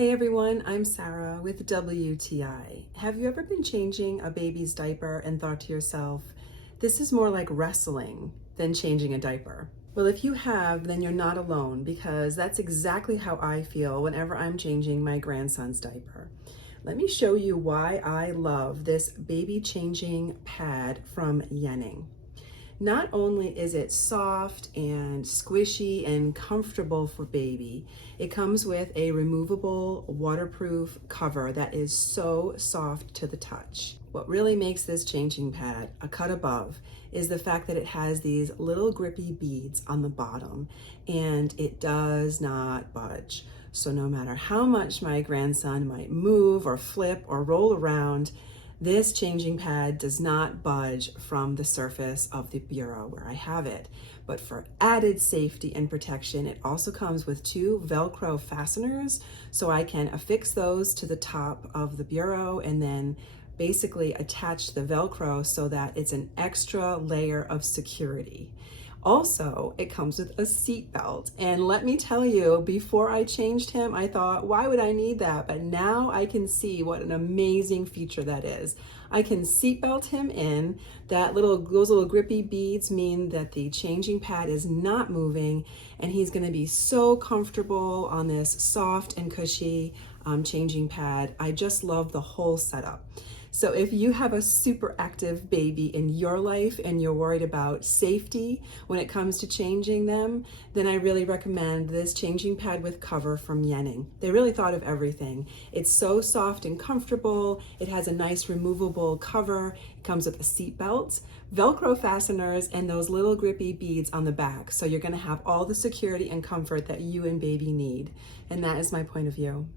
Hey everyone, I'm Sarah with WTI. Have you ever been changing a baby's diaper and thought to yourself, this is more like wrestling than changing a diaper? Well, if you have, then you're not alone because that's exactly how I feel whenever I'm changing my grandson's diaper. Let me show you why I love this baby changing pad from YENING. Not only is it soft and squishy and comfortable for baby, it comes with a removable waterproof cover that is so soft to the touch. What really makes this changing pad a cut above is the fact that it has these little grippy beads on the bottom and it does not budge. So no matter how much my grandson might move or flip or roll around, this changing pad does not budge from the surface of the bureau where I have it. But for added safety and protection, it also comes with two Velcro fasteners, so I can affix those to the top of the bureau and then basically attach the Velcro so that it's an extra layer of security. Also, it comes with a seat belt. And let me tell you, before I changed him, I thought, why would I need that? But now I can see what an amazing feature that is. I can seat belt him in. Those little grippy beads mean that the changing pad is not moving, and he's gonna be so comfortable on this soft and cushy changing pad. I just love the whole setup. So if you have a super active baby in your life and you're worried about safety when it comes to changing them, then I really recommend this changing pad with cover from YENING. They really thought of everything. It's so soft and comfortable. It has a nice removable cover. It comes with a seat belt, Velcro fasteners, and those little grippy beads on the back. So you're gonna have all the security and comfort that you and baby need. And that is my point of view.